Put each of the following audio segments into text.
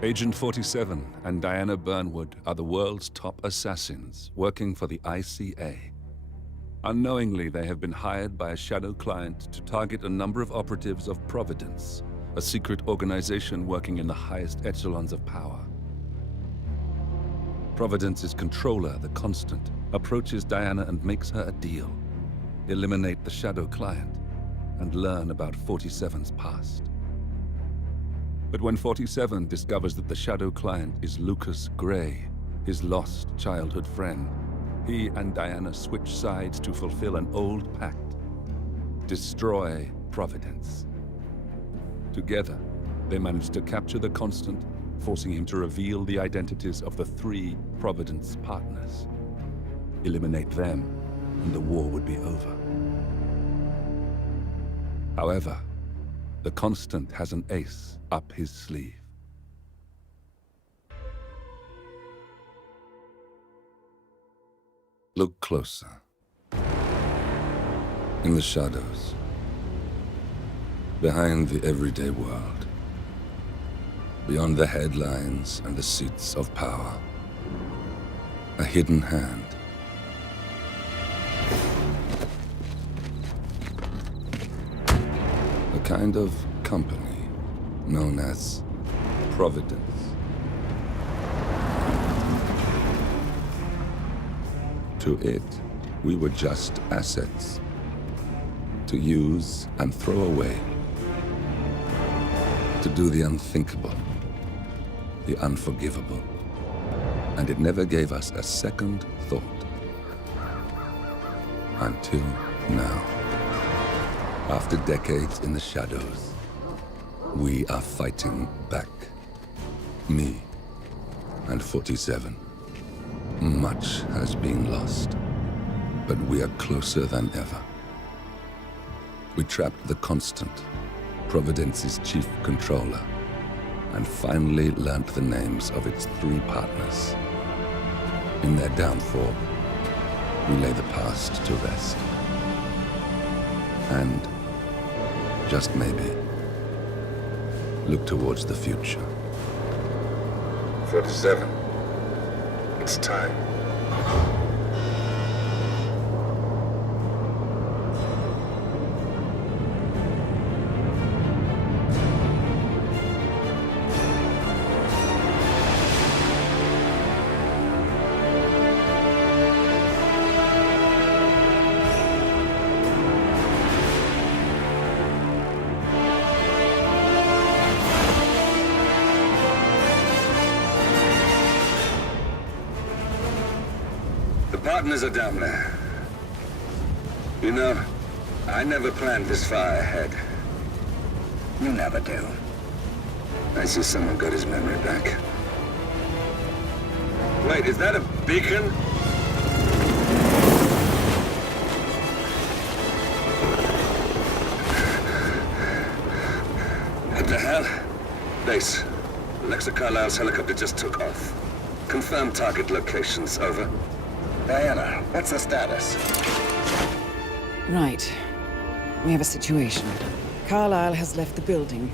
Agent 47 and Diana Burnwood are the world's top assassins working for the ICA. Unknowingly, they have been hired by a shadow client to target a number of operatives of Providence, a secret organization working in the highest echelons of power. Providence's controller, the Constant, approaches Diana and makes her a deal. Eliminate the shadow client and learn about 47's past. But when 47 discovers that the shadow client is Lucas Gray, his lost childhood friend, he and Diana switch sides to fulfill an old pact: destroy Providence. Together, they manage to capture the Constant, forcing him to reveal the identities of the 3 Providence partners. Eliminate them, and the war would be over. However, the Constant has an ace up his sleeve. Look closer. In the shadows. Behind the everyday world. Beyond the headlines and the seats of power. A hidden hand. A kind of company known as Providence. To it, we were just assets. To use and throw away. To do the unthinkable. The unforgivable. And it never gave us a second thought. Until now. After decades in the shadows, we are fighting back. Me and 47. Much has been lost, but we are closer than ever. We trapped the Constant, Providence's chief controller, and finally learnt the names of its 3 partners. In their downfall, we lay the past to rest. And, just maybe, look towards the future. 47. It's time. The partners are down there. You know, I never planned this far ahead. You never do. I see someone got his memory back. Wait, is that a beacon? What the hell? Base. Alexa Carlisle's helicopter just took off. Confirm target locations, over. Diana, what's the status? Right. We have a situation. Carlisle has left the building.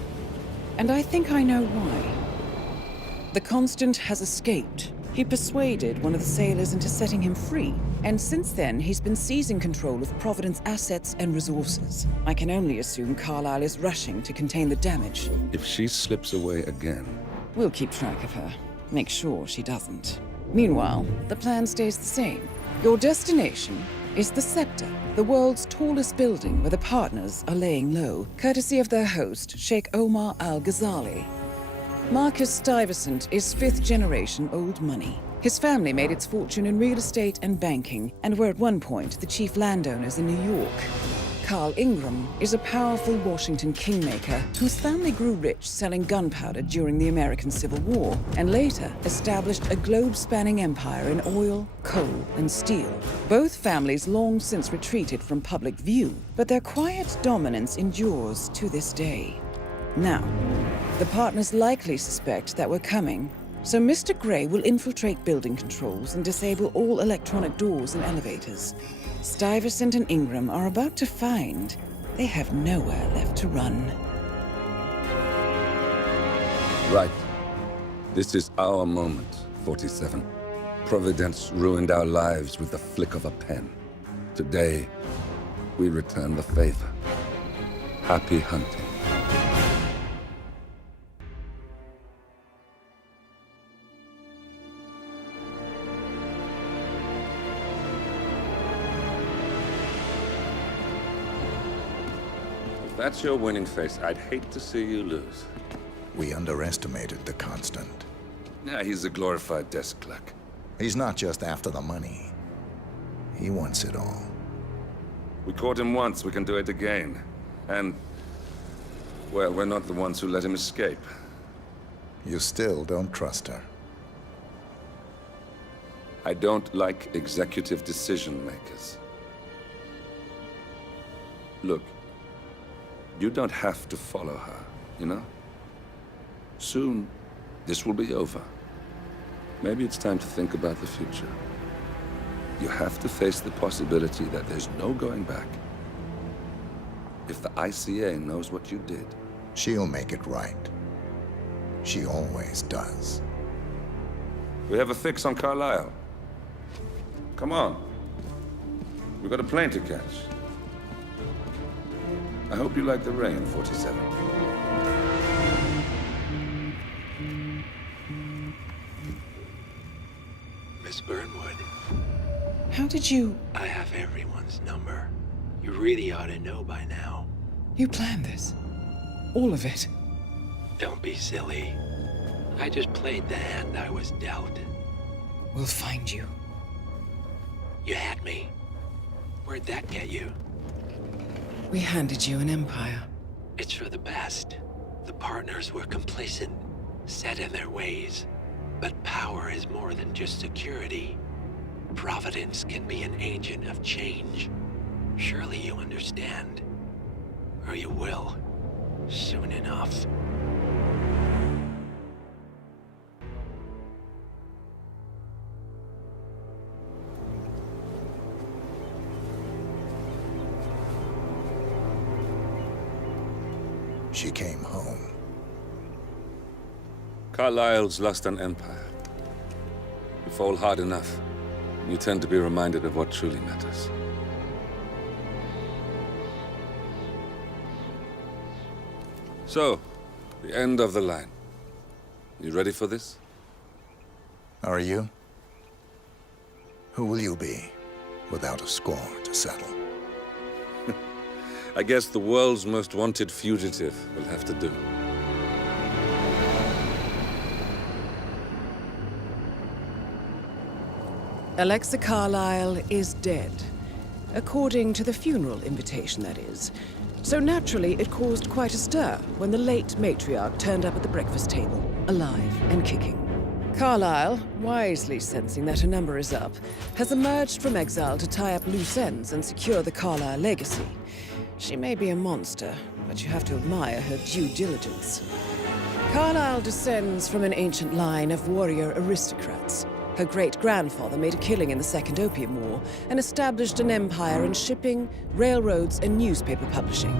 And I think I know why. The Constant has escaped. He persuaded one of the sailors into setting him free. And since then, he's been seizing control of Providence assets and resources. I can only assume Carlisle is rushing to contain the damage. If she slips away again... We'll keep track of her. Make sure she doesn't. Meanwhile, the plan stays the same. Your destination is the Scepter, the world's tallest building where the partners are laying low, courtesy of their host, Sheikh Omar Al-Ghazali. Marcus Stuyvesant is 5th-generation old money. His family made its fortune in real estate and banking, and were at one point the chief landowners in New York. Carl Ingram is a powerful Washington kingmaker whose family grew rich selling gunpowder during the American Civil War, and later established a globe-spanning empire in oil, coal, and steel. Both families long since retreated from public view, but their quiet dominance endures to this day. Now, the partners likely suspect that we're coming, so Mr. Gray will infiltrate building controls and disable all electronic doors and elevators. Stuyvesant and Ingram are about to find they have nowhere left to run. Right. This is our moment, 47. Providence ruined our lives with the flick of a pen. Today, we return the favor. Happy hunting. If that's your winning face, I'd hate to see you lose. We underestimated the Constant. Yeah, he's a glorified desk clerk. He's not just after the money. He wants it all. We caught him once, we can do it again. And, well, we're not the ones who let him escape. You still don't trust her. I don't like executive decision makers. Look, you don't have to follow her, you know? Soon, this will be over. Maybe it's time to think about the future. You have to face the possibility that there's no going back. If the ICA knows what you did, She'll make it right. She always does. we have a fix on Carlisle. Come on. We've got a plane to catch. I hope you like the rain, 47. Miss Burnwood, How did you... I have everyone's number. You really ought to know by now. You planned this? All of it? Don't be silly. I just played the hand I was dealt. We'll find you. You had me. Where'd that get you? We handed you an empire. It's for the best. The partners were complacent, set in their ways. But power is more than just security. Providence can be an agent of change. Surely you understand. Or you will. Soon enough. She came home. Carlisle's lost an empire. You fall hard enough, you tend to be reminded of what truly matters. So, the end of the line. You ready for this? Are you? Who will you be, without a score to settle? I guess the world's most wanted fugitive will have to do. Alexa Carlisle is dead. According to the funeral invitation, that is. So naturally, it caused quite a stir when the late matriarch turned up at the breakfast table, alive and kicking. Carlisle, wisely sensing that her number is up, has emerged from exile to tie up loose ends and secure the Carlisle legacy. She may be a monster, but you have to admire her due diligence. Carlisle descends from an ancient line of warrior aristocrats. Her great-grandfather made a killing in the Second Opium War and established an empire in shipping, railroads, and newspaper publishing.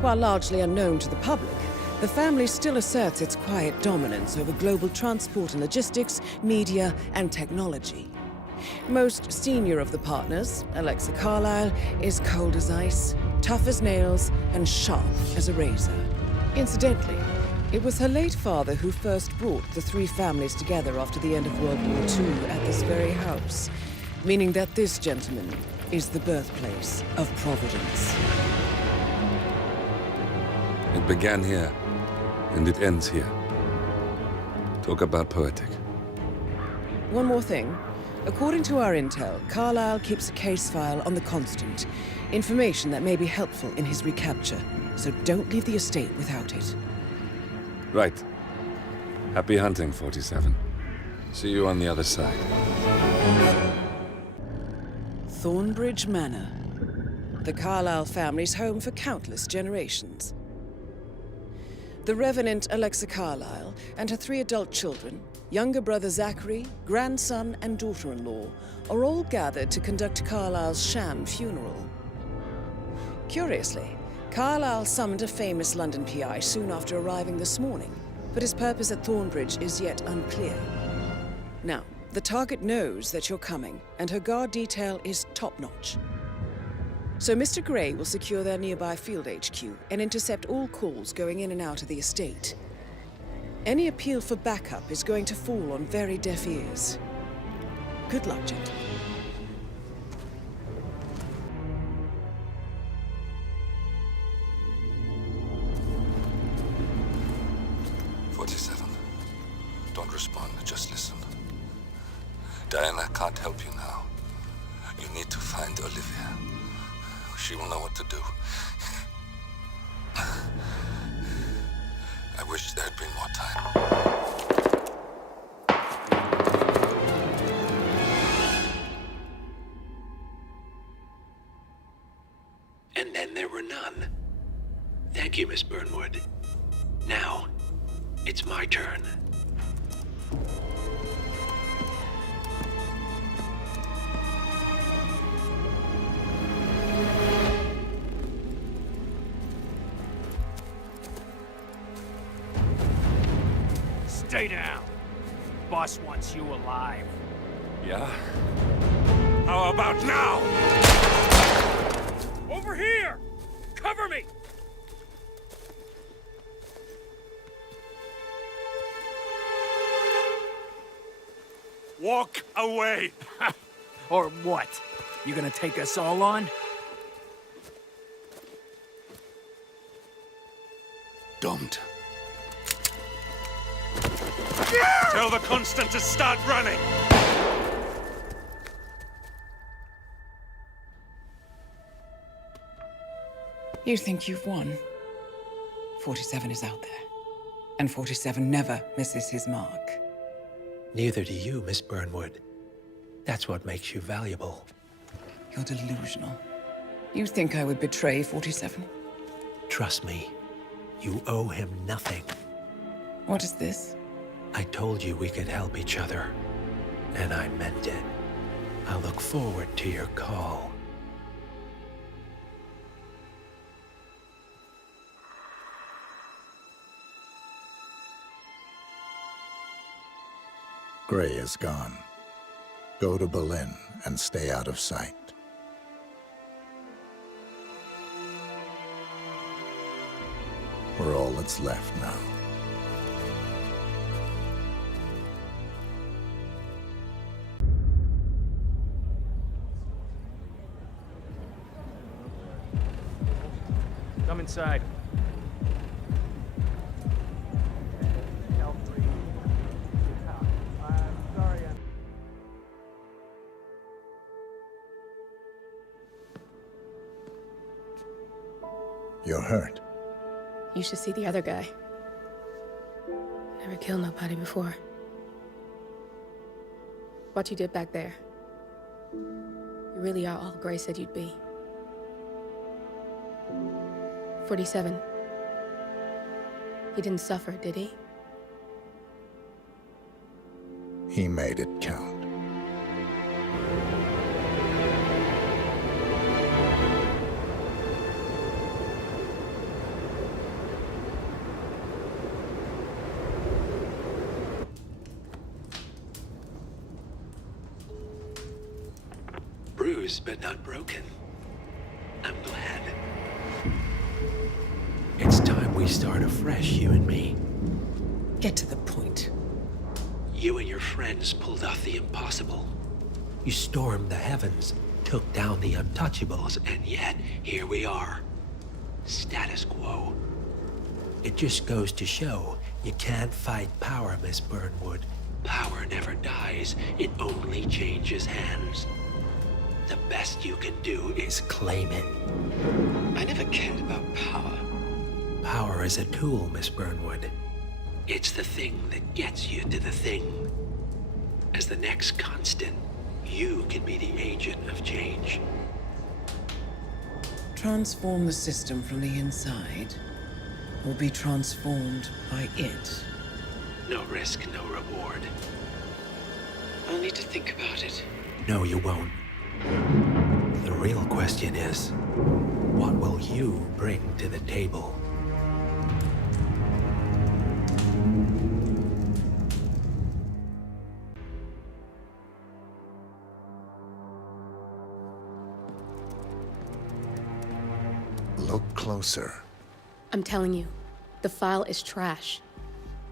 While largely unknown to the public, the family still asserts its quiet dominance over global transport and logistics, media, and technology. Most senior of the partners, Alexa Carlisle, is cold as ice, tough as nails, and sharp as a razor. Incidentally, it was her late father who first brought the three families together after the end of World War II at this very house, meaning that this gentleman is the birthplace of Providence. It began here, and it ends here. Talk about poetic. One more thing. According to our intel, Carlisle keeps a case file on the Constant. Information that may be helpful in his recapture, so don't leave the estate without it. Right. Happy hunting, 47. See you on the other side. Thornbridge Manor. The Carlisle family's home for countless generations. The Revenant Alexa Carlisle and her 3 adult children, younger brother Zachary, grandson, and daughter-in-law, are all gathered to conduct Carlisle's sham funeral. Curiously, Carlisle summoned a famous London PI soon after arriving this morning. but his purpose at Thornbridge is yet unclear. Now, the target knows that you're coming, and her guard detail is top-notch. So Mr. Grey will secure their nearby field HQ and intercept all calls going in and out of the estate. Any appeal for backup is going to fall on very deaf ears. Good luck, gentlemen. 47. Don't respond, just listen. Diana can't help you now. You need to find Olivia. She will know what to do. I wish there had been more time. And then there were none. Thank you, Miss Burnwood. Now, it's my turn. Stay down. Boss wants you alive. Yeah? How about now? Over here! Cover me! Walk away! Or what? You gonna take us all on? Don't. Tell the Constant to start running! You think you've won? 47 is out there. And 47 never misses his mark. Neither do you, Miss Burnwood. That's what makes you valuable. You're delusional. You think I would betray 47? Trust me, you owe him nothing. What is this? I told you we could help each other, and I meant it. I look forward to your call. Grey is gone. Go to Berlin and stay out of sight. We're all that's left now. Come inside. You're hurt. You should see the other guy. Never killed nobody before. What you did back there. You really are all Grey said you'd be. 47. He didn't suffer, did he? He made it count. Bruised but not broken. I'm glad. It's time we start afresh, you and me. Get to the point. You and your friends pulled off the impossible. You stormed the heavens, took down the untouchables, and yet here we are. Status quo. It just goes to show you can't fight power, Miss Burnwood. Power never dies, it only changes hands. The best you can do is claim it. I never cared about power. Power is a tool, Miss Burnwood. It's the thing that gets you to the thing. As the next constant, you can be the agent of change. Transform the system from the inside, or be transformed by it. No risk, no reward. I'll need to think about it. No, you won't. The real question is, what will you bring to the table? Look closer. I'm telling you, the file is trash.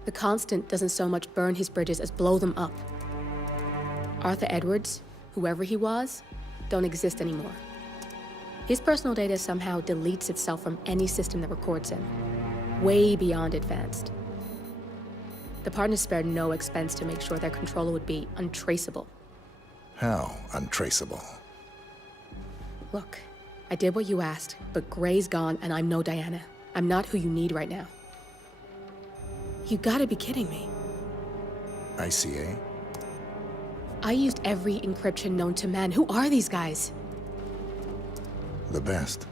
The Constant doesn't so much burn his bridges as blow them up. Arthur Edwards, whoever he was, don't exist anymore. His personal data somehow deletes itself from any system that records him. Way beyond advanced. The partners spared no expense to make sure their controller would be untraceable. How untraceable? Look, I did what you asked, but Gray's gone and I'm no Diana. I'm not who you need right now. You gotta be kidding me. ICA? I used every encryption known to man. Who are these guys? The best.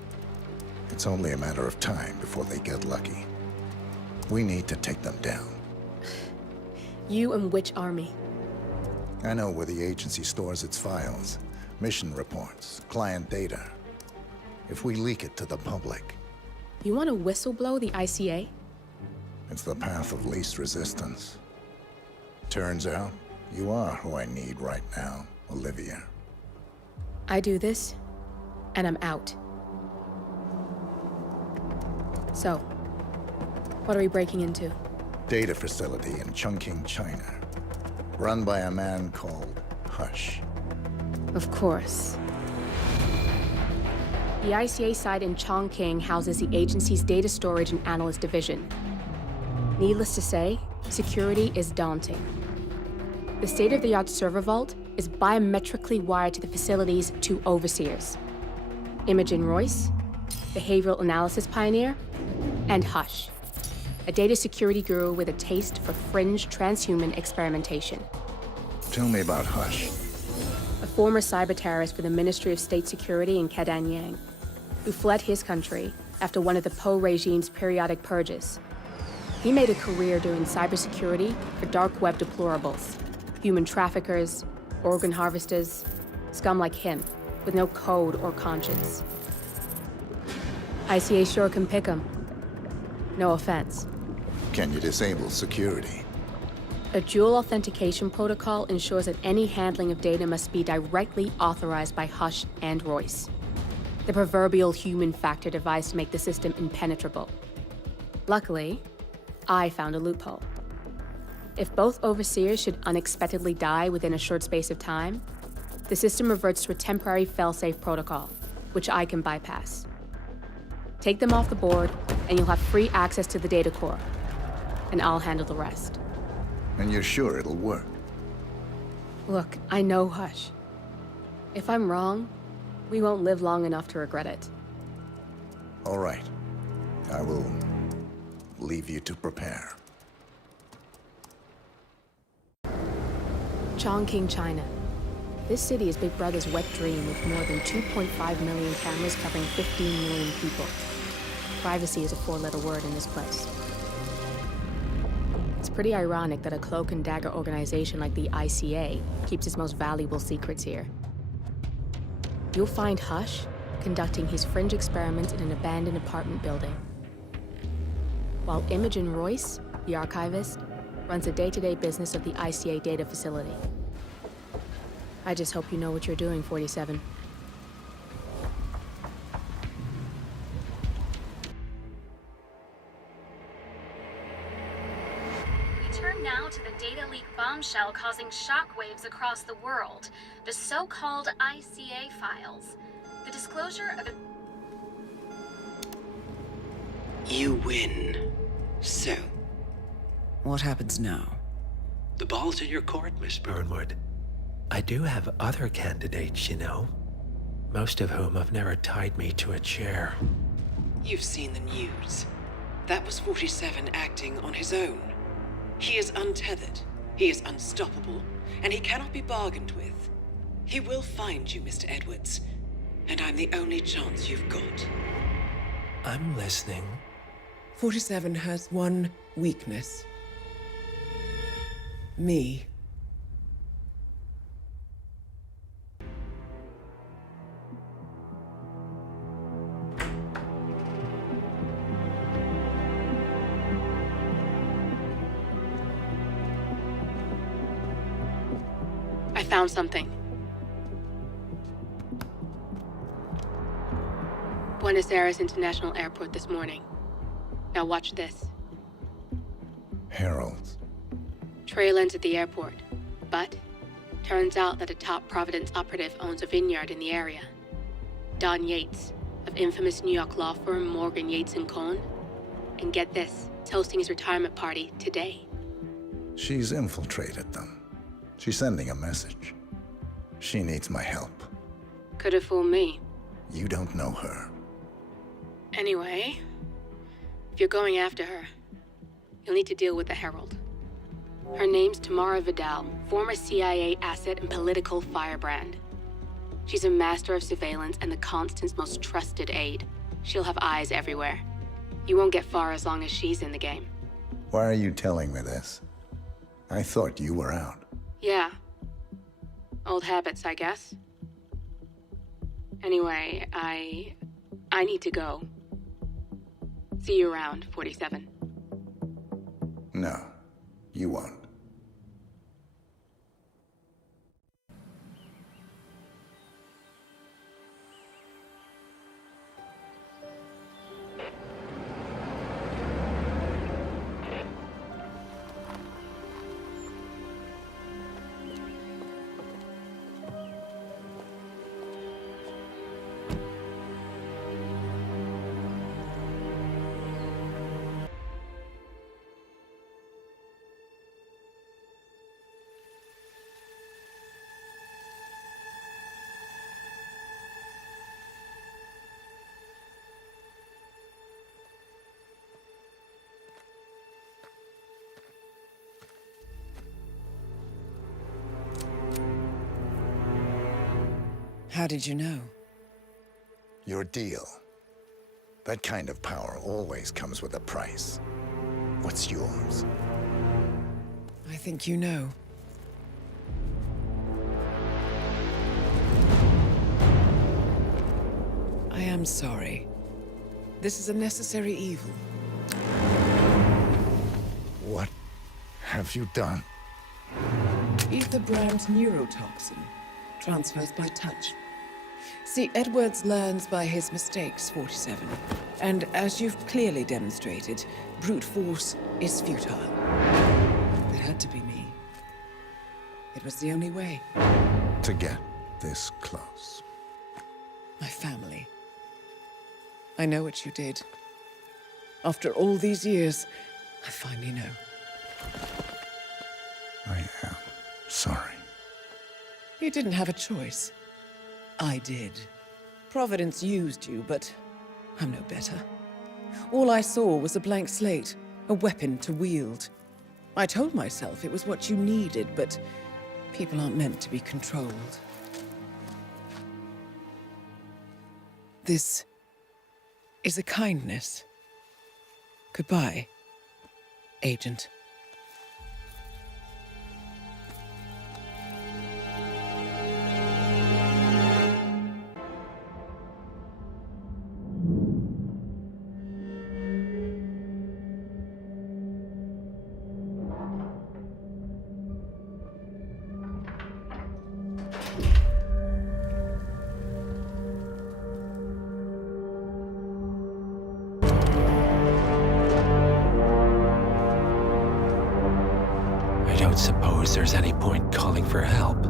It's only a matter of time before they get lucky. We need to take them down. You and which army? I know where the agency stores its files, mission reports, client data. If we leak it to the public, You want to whistleblow the ICA? it's the path of least resistance. Turns out, you are who I need right now, Olivia. I do this, and I'm out. So, what are we breaking into? Data facility in Chongqing, China. Run by a man called Hush. Of course. The ICA site in Chongqing houses the agency's data storage and analyst division. Needless to say, security is daunting. The state-of-the-art server vault is biometrically wired to the facility's two overseers: Imogen Royce, behavioral analysis pioneer, and Hush, a data security guru with a taste for fringe transhuman experimentation. Tell me about Hush. A former cyber terrorist for the Ministry of State Security in Kedanyang, who fled his country after one of the Po regime's periodic purges. He made a career doing cybersecurity for dark web deplorables, human traffickers, organ harvesters, scum like him, with no code or conscience. ICA sure can pick 'em. No offense. Can you disable security? A dual authentication protocol ensures that any handling of data must be directly authorized by Hush and Royce. The proverbial human factor device to make the system impenetrable. Luckily, I found a loophole. If both overseers should unexpectedly die within a short space of time, the system reverts to a temporary failsafe protocol, which I can bypass. Take them off the board, and you'll have free access to the data core, and I'll handle the rest. And you're sure it'll work? Look, I know Hush. If I'm wrong, we won't live long enough to regret it. All right. I will leave you to prepare. Chongqing, China. This city is Big Brother's wet dream with more than 2.5 million cameras covering 15 million people. Privacy is a four-letter word in this place. It's pretty ironic that a cloak and dagger organization like the ICA keeps its most valuable secrets here. You'll find Hush conducting his fringe experiments in an abandoned apartment building, while Imogen Royce, the archivist, runs the day-to-day business of the ICA data facility. I just hope you know what you're doing, 47. We turn now to the data leak bombshell causing shockwaves across the world, the so-called ICA files. The disclosure of You win. So, What happens now? the ball's in your court, Miss Burnwood. I do have other candidates, you know. Most of whom have never tied me to a chair. You've seen the news. That was 47 acting on his own. He is untethered, he is unstoppable, and he cannot be bargained with. He will find you, Mr. Edwards, and I'm the only chance you've got. I'm listening. 47 has one weakness. Me. I found something. Buenos Aires International Airport this morning. Now watch this. Heralds. Trail ends at the airport, but turns out that a top Providence operative owns a vineyard in the area. Don Yates, of infamous New York law firm Morgan, Yates & Cohn. And get this, is hosting his retirement party today. She's infiltrated them. She's sending a message. She needs my help. Could have fooled me. You don't know her. Anyway, if you're going after her, you'll need to deal with the Herald. Her name's Tamara Vidal, former CIA asset and political firebrand. She's a master of surveillance and the Constant's most trusted aide. She'll have eyes everywhere. You won't get far as long as she's in the game. Why are you telling me this? I thought you were out. Yeah. Old habits, I guess. Anyway, I need to go. See you around, 47. No, you won't. How did you know? Your deal. That kind of power always comes with a price. What's yours? I think you know. I am sorry. This is a necessary evil. What have you done? Ether brand neurotoxin transfers by touch. See, Edwards learns by his mistakes, 47. And as you've clearly demonstrated, brute force is futile. It had to be me. It was the only way. To get this close. My family. I know what you did. After all these years, I finally know. I am sorry. You didn't have a choice. I did. Providence used you, but I'm no better. All I saw was a blank slate, a weapon to wield. I told myself it was what you needed, but people aren't meant to be controlled. This is a kindness. Goodbye, Agent. Suppose there's any point calling for help.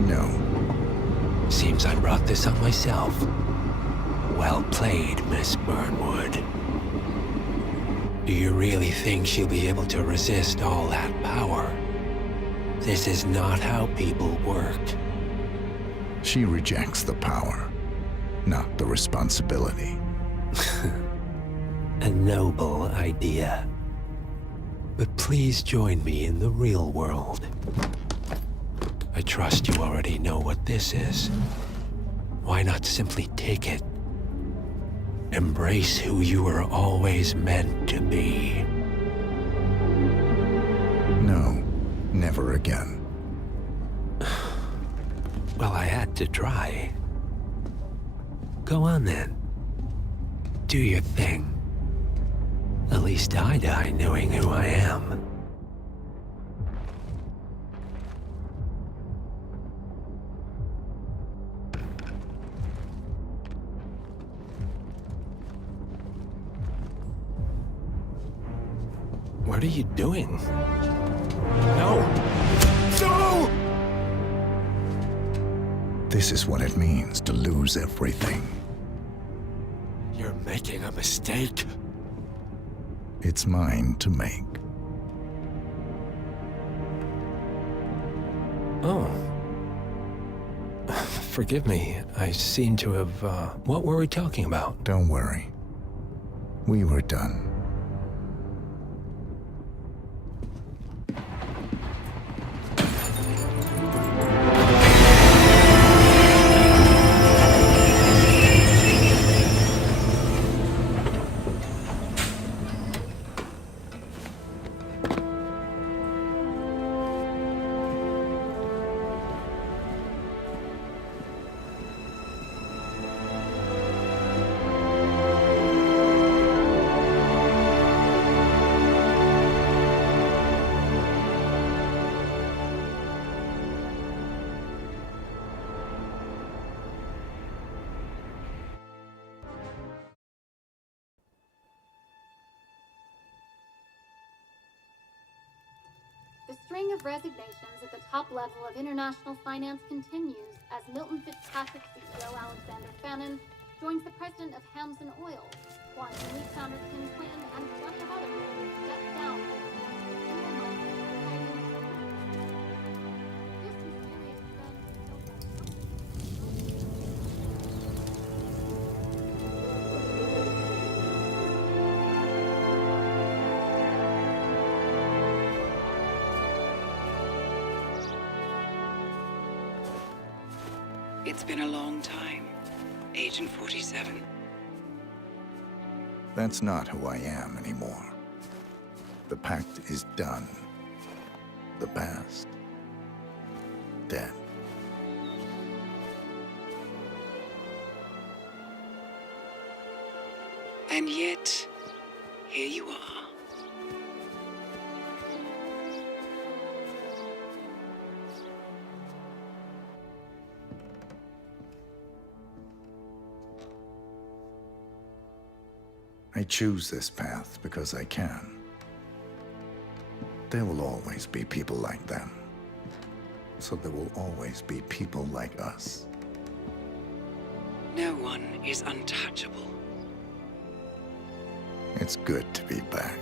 No. Seems I brought this on myself. Well played, Miss Burnwood. Do you really think she'll be able to resist all that power? This is not how people work. She rejects the power, not the responsibility. A noble idea. But please join me in the real world. I trust you already know what this is. Why not simply take it? Embrace who you were always meant to be. No, never again. Well, I had to try. Go on then. Do your thing. At least I die knowing who I am. What are you doing? No! No! This is what it means to lose everything. You're making a mistake. It's mine to make. Oh. Forgive me. I seem to have, what were we talking about? Don't worry. We were done. The string of resignations at the top level of international finance continues as Milton Fitzpatrick CEO Alexander Fannin joins the president of Hamson Oil, Quantum Leap founder Tim Quinn, and a bunch of others step down. It's been a long time, Agent 47. That's not who I am anymore. The pact is done. The past, dead. And yet, here you are. I choose this path because I can. There will always be people like them. So there will always be people like us. No one is untouchable. It's good to be back.